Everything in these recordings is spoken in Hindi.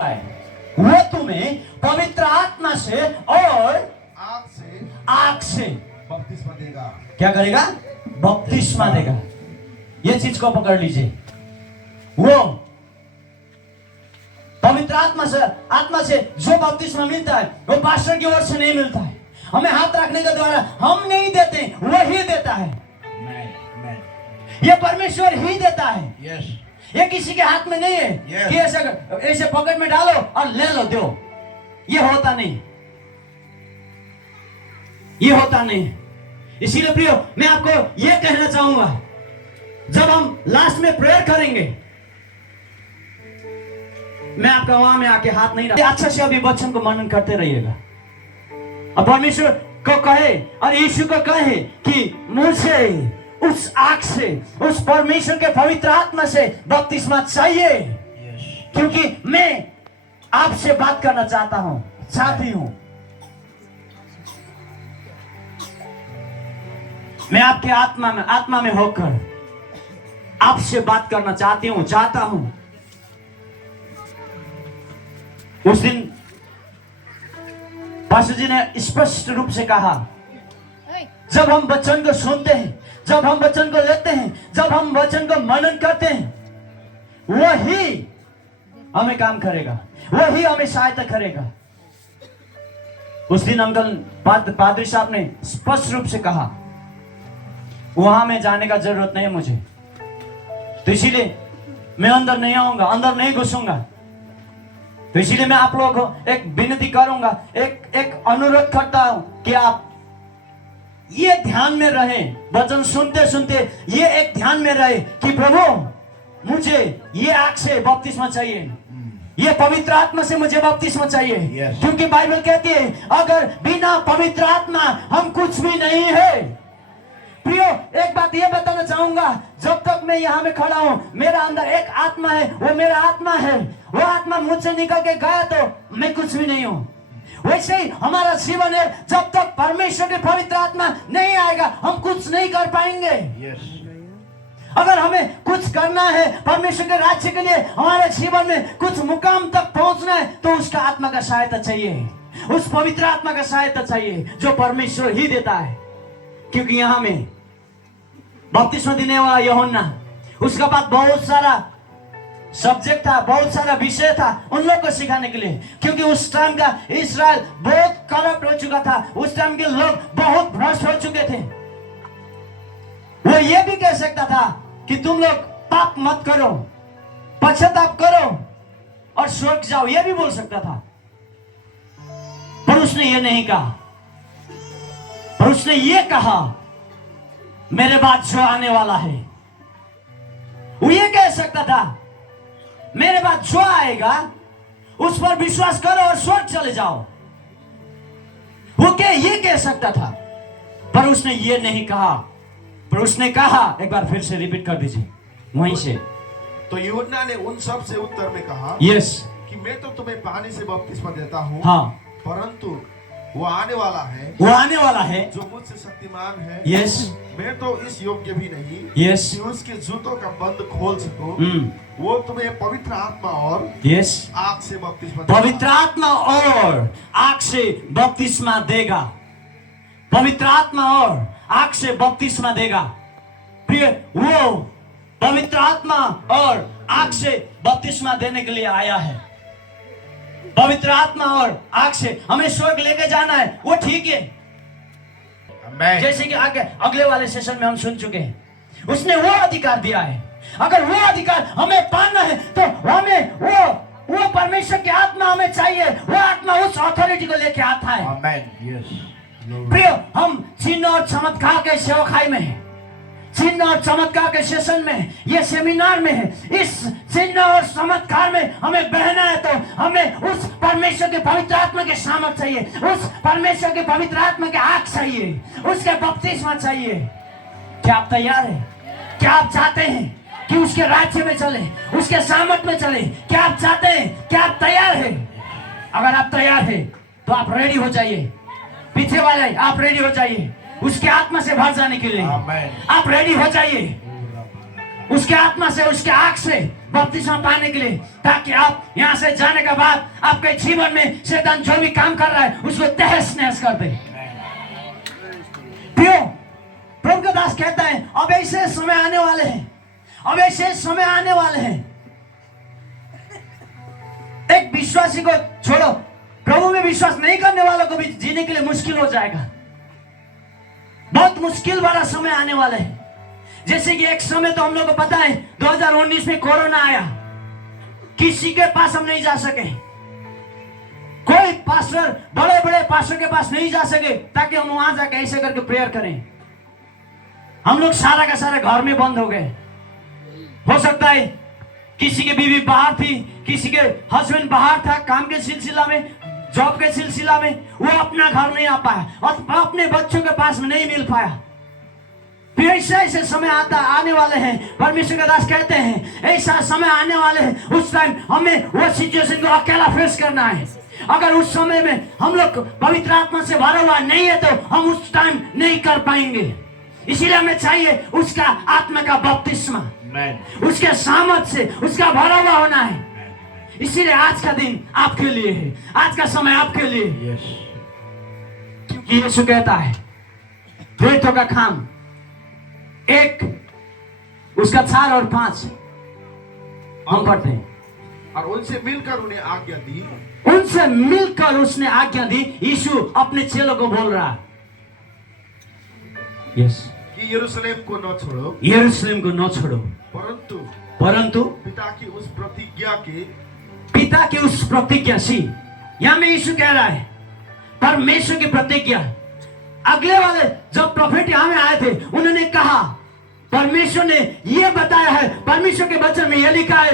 वो तुम्हें पवित्र आत्मा से और आग से बपतिस्मा देगा। क्या करेगा? बपतिस्मा देगा। ये चीज को पकड़ लीजिए। वो पवित्र आत्मा से जो बपतिस्मा मिलता है वो पास्टर की ओर से नहीं मिलता है, हमें हाथ रखने के द्वारा हम नहीं देते, वही देता है। ये परमेश्वर ही देता है। यस, ये किसी के हाथ में नहीं है कि ऐसे पॉकेट में डालो और ले लो दो। ये होता नहीं, ये होता नहीं। इसीलिए प्रियो, मैं आपको ये कहना चाहूंगा, जब हम लास्ट में प्रेयर करेंगे, मैं आपका वहां में आके हाथ नहीं रखा, अच्छा से अभी वचन को मनन करते रहिएगा। अब परमेश्वर को कहे और यीशु को कहे कि मुझे उस आग से, उस परमेश्वर के पवित्र आत्मा से बपतिस्मा चाहिए, क्योंकि मैं आपसे बात करना चाहती हूं। मैं आपके आत्मा में होकर आपसे बात करना चाहता हूं। उस दिन पास्टर जी ने स्पष्ट रूप से कहा, जब हम वचन को सुनते हैं, जब हम वचन को लेते हैं, जब हम वचन को मनन करते हैं, वही हमें काम करेगा, वही हमें सहायता करेगा। उस दिन अंकल पादरी साहब ने स्पष्ट रूप से कहा, वहां में जाने का जरूरत नहीं है मुझे, तो इसीलिए मैं अंदर नहीं आऊंगा, अंदर नहीं घुसूंगा। तो इसीलिए मैं आप लोगों को एक विनती करूंगा, एक अनुरोध करता हूं कि आप ये ध्यान में रहे, वचन सुनते सुनते ये एक ध्यान में रहे कि प्रभु मुझे ये आग से बपतिस्मा चाहिए, ये पवित्र आत्मा से मुझे बपतिस्मा चाहिए। क्योंकि बाइबल कहती है, अगर बिना पवित्र आत्मा हम कुछ भी नहीं है। प्रियो, एक बात ये बताना चाहूंगा, जब तक मैं यहाँ में खड़ा हूँ, मेरा अंदर एक आत्मा है, वो मेरा आत्मा है। वो आत्मा मुझसे निकल के गया तो मैं कुछ भी नहीं हूँ। वैसे ही हमारा जीवन है, जब तक परमेश्वर के पवित्र आत्मा नहीं आएगा हम कुछ नहीं कर पाएंगे। अगर हमें कुछ करना है परमेश्वर के राज्य के लिए, हमारे जीवन में कुछ मुकाम तक पहुंचना है, तो उसका आत्मा का सहायता चाहिए, उस पवित्र आत्मा का सहायता चाहिए जो परमेश्वर ही देता है। क्योंकि यहाँ में बपतिस्मा देने वाला यूहन्ना, उसका बाद बहुत सारा सब्जेक्ट था, बहुत सारा विषय था उन लोग को सिखाने के लिए। क्योंकि उस टाइम का इस्राएल बहुत करप्ट हो चुका था, उस टाइम के लोग बहुत भ्रष्ट हो चुके थे। वो ये भी कह सकता था कि तुम लोग पाप मत करो, पश्चाताप करो और स्वर्ग जाओ, ये भी बोल सकता था, पर उसने ये नहीं कहा। पर उसने ये कहा, मेरे बाद जो आने वाला है, वो ये कह सकता था, मेरे बाद जो आएगा उस पर विश्वास करो और स्वर्ग चले जाओ। वो क्या ये कह सकता था, पर उसने ये नहीं कहा। पर उसने कहा, एक बार फिर से रिपीट कर दीजिए वहीं से। तो यूहन्ना ने उन सब से उत्तर में कहा, यस, कि मैं तो तुम्हें पानी से बपतिस्मा देता हूँ, हाँ, परंतु वो आने वाला है जो मुझसे शक्तिमान है। यस, मैं तो इस योग्य भी नहीं, यस, कि उसके जूतों का बंद खोल सकूं। वो तुम्हें पवित्र आत्मा और यस, आग से बपतिस्मा देगा। पवित्र आत्मा और आग से बपतिस्मा देगा। पवित्र आत्मा और आग से बपतिस्मा देगा। प्रिय, वो पवित्र आत्मा और आग से बपतिस्मा देने के लिए आया है। पवित्र आत्मा और आग से हमें स्वर्ग लेके जाना है, वो ठीक है। जैसे कि आगे अगले वाले सेशन में हम सुन चुके हैं, उसने वो अधिकार दिया है। अगर वो अधिकार हमें पाना है तो हमें वो परमेश्वर की आत्मा हमें चाहिए। वो आत्मा उस अथॉरिटी को लेके आता है। प्रिय, हम चिन्ह और चमत्कार के सेवकाई में है, चिन्ह और चमत्कार के सेशन में, ये सेमिनार में है। इस चिन्ह और चमत्कार में हमें बहना है तो हमें उस परमेश्वर के पवित्र आत्मा के सामर्थ चाहिए, उस परमेश्वर के पवित्र आत्मा के आग चाहिए, उसके बपतिस्मा चाहिए। क्या आप तैयार हैं? क्या आप चाहते हैं कि उसके राज्य में चले, उसके सामर्थ में चले? क्या आप चाहते हैं? क्या आप तैयार हैं? अगर आप तैयार हैं तो आप रेडी हो जाइए। पीछे वाले आप रेडी हो जाइए, उसके आत्मा से भर जाने के लिए आप रेडी हो जाइए। उसके आत्मा से, उसके आग से बपतिस्मा पाने के लिए, ताकि आप यहाँ से जाने के बाद आपके जीवन में शैतान जो भी काम कर रहा है उसको तहस नहस कर दे। क्यों? प्रभु का दास कहता है अब ऐसे समय आने वाले हैं, अब ऐसे समय आने वाले हैं। एक विश्वासी को छोड़ो, प्रभु में विश्वास नहीं करने वालों को भी जीने के लिए मुश्किल हो जाएगा। बहुत मुश्किल वाला समय आने वाला है। जैसे कि एक समय तो हम लोग को पता है 2019 में कोरोना आया, किसी के पास हम नहीं जा सके, कोई पास्टर, बड़े बड़े पास्टर के पास नहीं जा सके ताकि हम वहां जाके ऐसे करके प्रेयर करें। हम लोग सारा का सारा घर में बंद हो गए। हो सकता है किसी की बीवी बाहर थी, किसी के हस्बैंड बाहर था काम के सिलसिला में, जॉब के सिलसिला में, वो अपना घर नहीं आ पाया और अपने बच्चों के पास में नहीं मिल पाया। फिर ऐसे ऐसे समय आने वाले हैं। परमेश्वर का दास कहते हैं ऐसा समय आने वाले हैं, उस टाइम हमें वो सिचुएशन को अकेला फेस करना है। अगर उस समय में हम लोग पवित्र आत्मा से भरा हुआ नहीं है तो हम उस टाइम नहीं कर पाएंगे। इसीलिए हमें चाहिए उसका आत्मा का बपतिस्मा, उसके सामर्थ से उसका भरा हुआ होना है। इसीलिए आज का दिन आपके लिए है, आज का समय आपके लिए। क्योंकि यीशु कहता है प्रेरितों का काम 1 उसका 4 और 5 हम पढ़ते हैं। और उनसे मिलकर उन्हें आज्ञा दी, उनसे मिलकर उसने आज्ञा दी। यीशु अपने चेलों को बोल रहा कि यरूशलेम को न छोड़ो, यरूशलेम को न छोड़ो, परंतु पिता की उस प्रतिज्ञा सी। यहां में यीशु कह रहा है परमेश्वर की प्रतिज्ञा। अगले वाले जब प्रोफेट यहां में आए थे उन्होंने कहा, परमेश्वर ने यह बताया है, परमेश्वर के वचन में यह लिखा है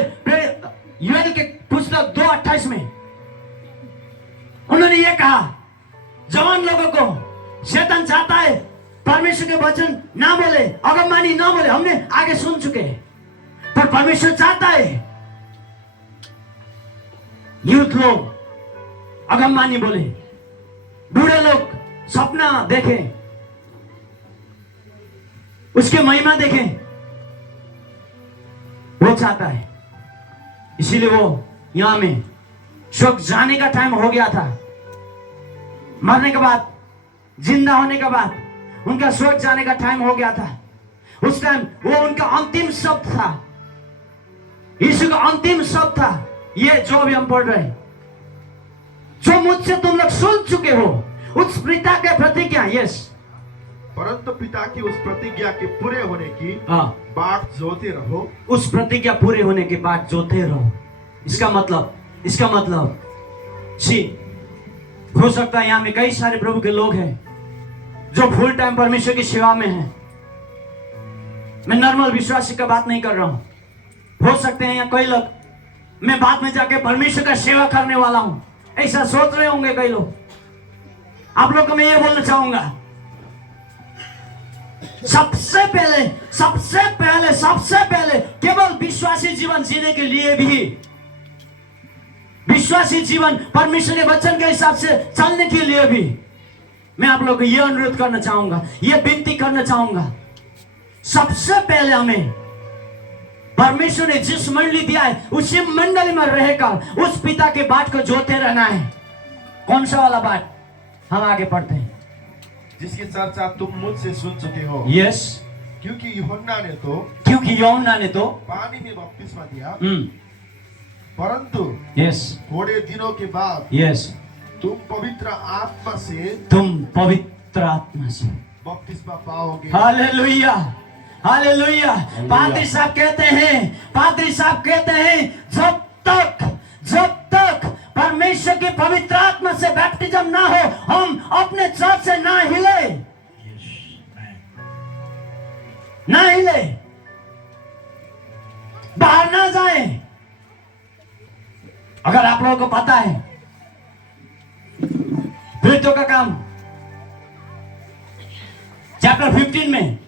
योएल के पुस्तक 2:28 में उन्होंने यह कहा जवान लोगों को शैतान चाहता है परमेश्वर के वचन ना बोले, अगमवाणी ना बोले। हमने आगे सुन चुके हैं, पर परमेश्वर चाहता है यूथ लोग अगमवाणी बोले, बूढ़े लोग सपना देखें, उसके महिमा देखें, वो चाहता है। इसीलिए वो यहां में शोक जाने का टाइम हो गया था, मरने के बाद, जिंदा होने के बाद उनका शोक जाने का टाइम हो गया था। उस टाइम वो उनका अंतिम शब्द था, यीशु का अंतिम शब्द था ये जो अभी हम पढ़ रहे हैं, जो मुझसे तुम लोग सुन चुके हो उस पिता के प्रतिज्ञा। यस, परंतु पिता की उस प्रतिज्ञा के पूरे होने की बाट जोते रहो, उस प्रतिज्ञा पूरे होने की बाट जोते रहो। इसका मतलब जी, हो सकता है यहाँ में कई सारे प्रभु के लोग हैं जो फुल टाइम परमेश्वर की सेवा में हैं। मैं नॉर्मल विश्वासी का बात नहीं कर रहा हूं। हो सकते हैं यहाँ कई लोग, मैं बाद में जाके परमेश्वर का सेवा करने वाला हूं, ऐसा सोच रहे होंगे कई लोग। आप लोग को मैं ये बोलना चाहूंगा, सबसे पहले केवल विश्वासी जीवन जीने के लिए भी, विश्वासी जीवन परमेश्वर के वचन के हिसाब से चलने के लिए भी मैं आप लोगों को यह अनुरोध करना चाहूंगा, यह विनती करना चाहूंगा। सबसे पहले हमें परमेश्वर ने जिस मंडली दिया है उसी मंडली में रहकर उस पिता के बाट को जोते रहना है। कौन सा वाला बाट? हम आगे पढ़ते हैं। जिसकी चर्चा तुम मुझसे सुन चुके हो। यस, क्योंकि यूहन्ना ने तो पानी में बपतिस्मा दिया, परंतु थोड़े दिनों के बाद तुम पवित्र आत्मा से बपतिस्मा पाओगे। Hallelujah, hallelujah. पादरी साहब कहते हैं जब तक परमेश्वर की पवित्र आत्मा से बैप्टिज्म ना हो हम अपने चर्च से ना हिले, बाहर ना जाए। अगर आप लोगों को पता है प्रेरितों का काम चैप्टर 15 में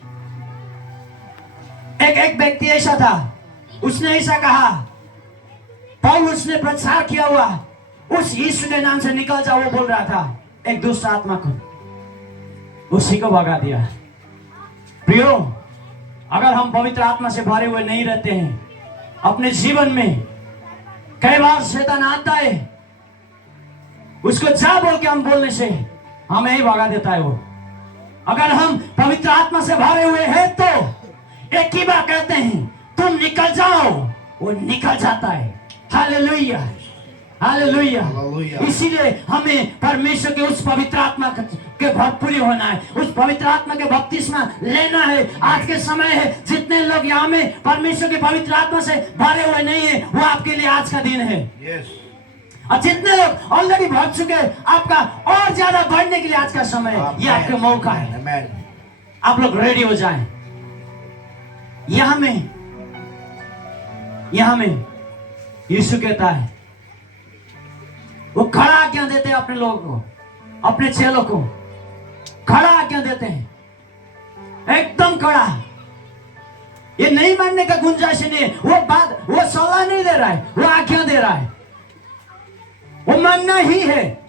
एक व्यक्ति ऐसा था, उसने ऐसा कहा, पौलुस ने प्रचार किया हुआ उस यीशु के नाम से निकल जाओ, वो बोल रहा था एक दुष्ट आत्मा को, उसी को भगा दिया। प्रियो, अगर हम पवित्र आत्मा से भरे हुए नहीं रहते हैं अपने जीवन में कई बार शैतान आता है, उसको जा बोल के हम बोलने से हमें ही भगा देता है वो। अगर हम पवित्र आत्मा से भरे हुए हैं तो एक ही बात कहते हैं, तुम निकल जाओ, वो निकल जाता है। Hallelujah, hallelujah. इसीलिए हमें परमेश्वर के उस पवित्र आत्मा के भरपूरी होना है, उस पवित्र आत्मा के बपतिस्मा लेना है। आज के समय है, जितने लोग यहाँ में परमेश्वर के पवित्र आत्मा से भरे हुए नहीं है, वो आपके लिए आज का दिन है। और जितने लोग ऑलरेडी भर चुके हैं, आपका और ज्यादा बढ़ने के लिए आज का समय है, ये आपका मौका है। आप लोग रेडी हो जाएं। यहां में यीशु कहता है, वो खड़ा आज्ञा देते हैं अपने लोगों को, अपने चेलों को खड़ा आज्ञा देते हैं, एकदम खड़ा। ये नहीं मानने का गुंजाइश नहीं है। वो सलाह नहीं दे रहा है, वो आज्ञा दे रहा है, वो मानना ही है।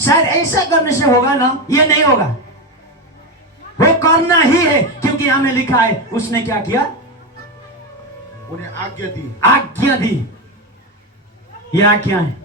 शायद ऐसा करने से होगा ना, ये नहीं होगा, वो करना ही है, क्योंकि हमें लिखा है उसने क्या किया, उन्हें आज्ञा दी। आज्ञा दी, ये आज्ञा है।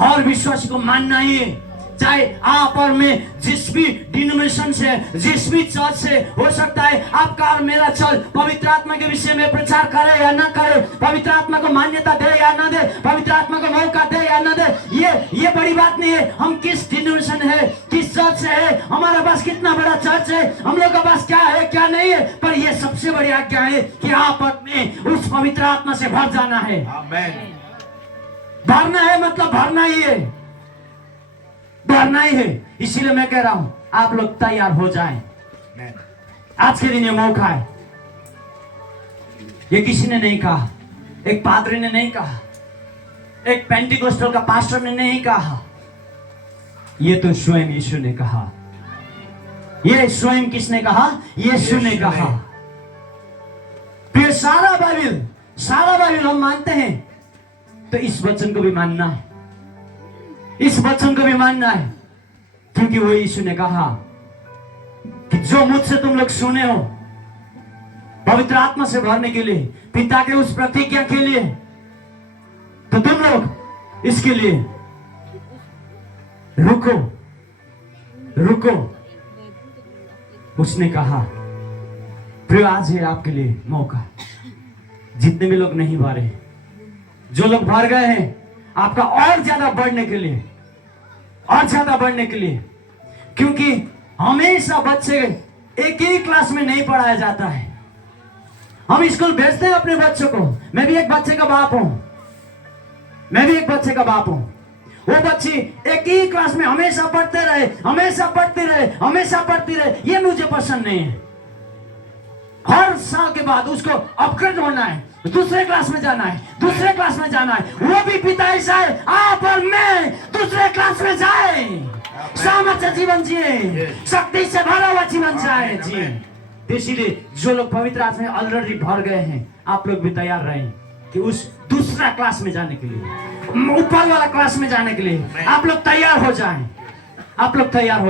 हर विश्वासी को मानना ही है, चाहे आप और मैं जिस भी डिनोमिनेशन से, जिस भी चर्च से, हो सकता है आपका और मेरा चर्च पवित्र आत्मा के विषय में प्रचार करे या ना करे, पवित्र आत्मा को मान्यता दे या ना दे, पवित्र आत्मा को मौका दे या ना दे, ये बड़ी बात नहीं है। हम किस डिनोमिनेशन है, किस चर्च से है, हमारे पास कितना बड़ा चर्च है, हम लोग के पास क्या है क्या नहीं है, पर यह सबसे बड़ी आज्ञा है कि आप अपने उस पवित्र आत्मा से भर जाना है। आमीन। भरना है मतलब भरना ही है, भरना ही है। इसीलिए मैं कह रहा हूं, आप लोग तैयार हो जाएं। आज के दिन ये मौका है। ये किसी ने नहीं कहा, एक पादरी ने नहीं कहा, एक पेंटिकोस्टल का पास्टर ने नहीं कहा, ये तो स्वयं यीशु ने कहा। ये स्वयं किसने कहा? यीशु ने कहा। फिर सारा बाइबल हम मानते हैं, तो इस वचन को भी मानना है, इस वचन को भी मानना है, क्योंकि वो यीशु ने कहा कि जो मुझसे तुम लोग सुने हो पवित्र आत्मा से भरने के लिए, पिता के उस प्रतिज्ञा के लिए, तो तुम लोग इसके लिए रुको। उसने कहा, प्रिय आज है आपके लिए मौका। जितने भी लोग नहीं भरे, जो लोग भर गए हैं, आपका और ज्यादा बढ़ने के लिए, और ज्यादा बढ़ने के लिए, क्योंकि हमेशा बच्चे एक ही क्लास में नहीं पढ़ाया जाता है। हम स्कूल भेजते हैं अपने बच्चों को। मैं भी एक बच्चे का बाप हूं। वो बच्ची एक ही क्लास में हमेशा पढ़ते रहे, ये मुझे पसंद नहीं है। हर साल के बाद उसको अपग्रेड होना है, दूसरे क्लास में जाना है। वो भी पिता ऐसा है, आप और मैं दूसरे क्लास में जाए, सामर्थ्य जीवन जिए, शक्ति से भरा हुआ जीवन जिए। इसीलिए जो लोग पवित्र आत्मा में ऑलरेडी भर गए हैं, आप लोग भी तैयार रहें कि उस दूसरा क्लास में जाने के लिए, ऊपर वाला क्लास में जाने के लिए आप लोग तैयार हो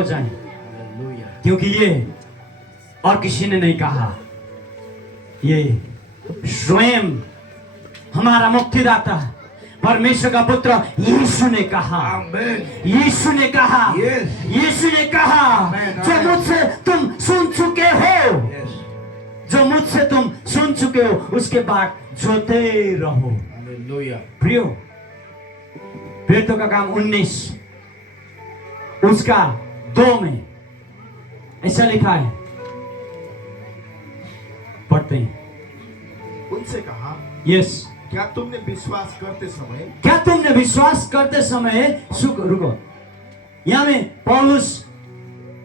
जाएं। क्योंकि ये और किसी ने नहीं कहा, ये स्वयं हमारा मुक्तिदाता परमेश्वर का पुत्र यीशु ने कहा। यीशु ने कहा, जो मुझसे तुम सुन चुके हो, उसके बाद जोते रहो। प्रियो, प्रेरितों का काम 19 उसका 2 में ऐसा लिखा है, पढ़ते हैं। उनसे कहा, यस, क्या तुमने विश्वास करते समय रुको। यहां में पौलुस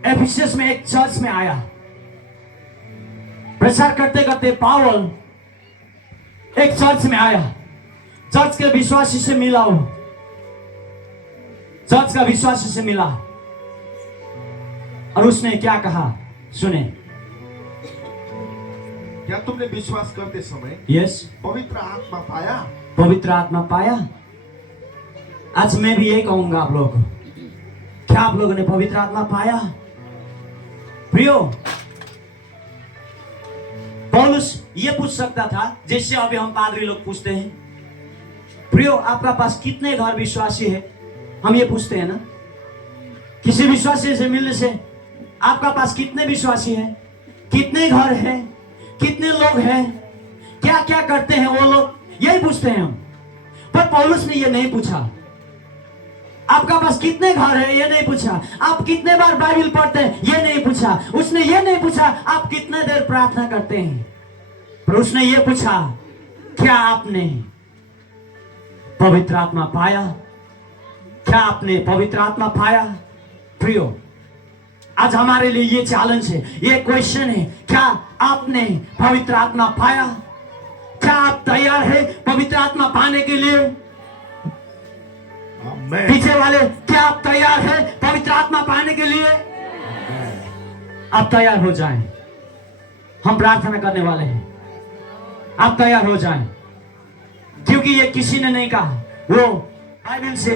एफिसस में एक चर्च में आया, प्रचार करते करते पावल एक चर्च में आया, चर्च के विश्वासी से मिला, चर्च का विश्वासी से मिला, और उसने क्या कहा सुने। क्या तुमने विश्वास करते समय यस पवित्र आत्मा पाया? आज मैं भी यही कहूंगा आप लोगों को, क्या आप लोगों ने पवित्र आत्मा पाया? प्रियो, पौलुस ये पूछ सकता था जैसे अभी हम पादरी लोग पूछते हैं, प्रियो आपका पास कितने घर विश्वासी है, हम ये पूछते हैं ना। किसी विश्वासी से मिलने से आपका पास कितने विश्वासी हैं, कितने घर हैं, कितने लोग हैं, क्या क्या करते हैं वो लोग, यही पूछते हैं हम। पर पौलुस ने ये नहीं पूछा। आपका पास कितने घर है ये नहीं पूछा, आप कितने बार बाइबल पढ़ते हैं ये नहीं पूछा, उसने ये नहीं पूछा आप कितने देर प्रार्थना करते हैं, पर उसने ये पूछा क्या आपने पवित्र आत्मा पाया, क्या आपने पवित्र आत्मा पाया। प्रियो आज हमारे लिए ये चैलेंज है, ये क्वेश्चन है, क्या आपने पवित्र आत्मा पाया, क्या आप तैयार है पवित्र आत्मा पाने के लिए। आमेन। पीछे वाले क्या आप तैयार है पवित्र आत्मा पाने के लिए। आप तैयार हो जाएं, हम प्रार्थना करने वाले हैं, आप तैयार हो जाएं, क्योंकि ये किसी ने नहीं कहा, वो बाइबल से